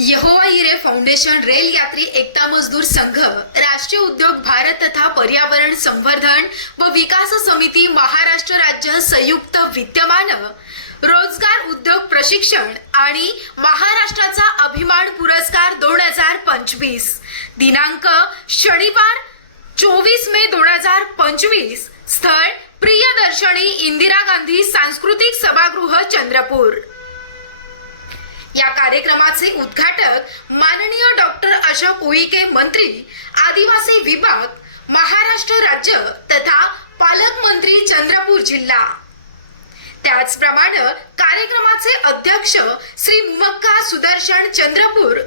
यहोवा हिरे foundation rail यात्री एकता मजदूर संघ राष्ट्रीय उद्योग भारत तथा पर्यावरण संवर्धन व विकास समिती महाराष्ट्र राज्य संयुक्त विद्यमान रोजगार उद्योग प्रशिक्षण आणि महाराष्ट्राचा अभिमान पुरस्कार दोन हजार पंचवीस. दिनांक शनिवार चोवीस मे दोन हजार पंचवीस स्थळ प्रियदर्शनी इंदिरा गांधी सांस्कृतिक सभागृह चंद्रपूर. या कार्यक्रमाचे उद्घाटक माननीय डॉक्टर अशोक उईके मंत्री आदिवासी विभाग महाराष्ट्र राज्य तथा पालकमंत्री चंद्रपूर जिल्हा. त्याचप्रमाणे कार्यक्रमाचे अध्यक्ष श्री मुमक्का सुदर्शन चंद्रपूर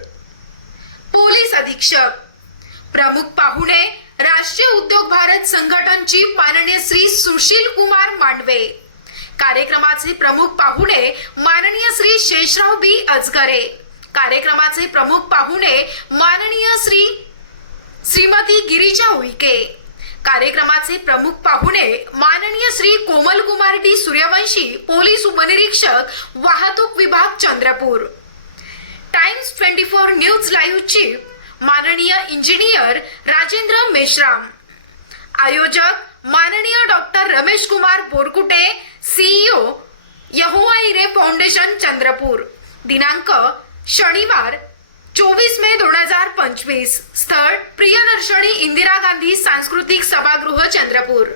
पोलीस अधीक्षक प्रमुख पाहुणे राष्ट्रीय उद्योग भारत संघटनची माननीय श्री सुशील कुमार मांडवे. कार्यक्रमाचे प्रमुख पाहुणे माननीय श्री शेषराव बी अजगरे. कार्यक्रमाचे प्रमुख पाहुणे माननीय श्री श्रीमती गिरिजा उईके. कार्यक्रमाचे प्रमुख पाहुणे माननीय श्री कोमल कुमार डी सूर्यवंशी पोलीस उपनिरीक्षक वाहतूक विभाग Chandrapur. Times twenty four news live chief माननीय इंजिनियर राजेंद्र मेश्राम. आयोजक माननीय डॉक्टर रमेश कुमार बोरकुटे सीईओ यहोवा हिरे फाउंडेशन चंद्रपूर दिनांक शनिवार चोवीस मे दोन हजार पंचवीस. स्थळ प्रियदर्शनी इंदिरा गांधी सांस्कृतिक सभागृह चंद्रपूर.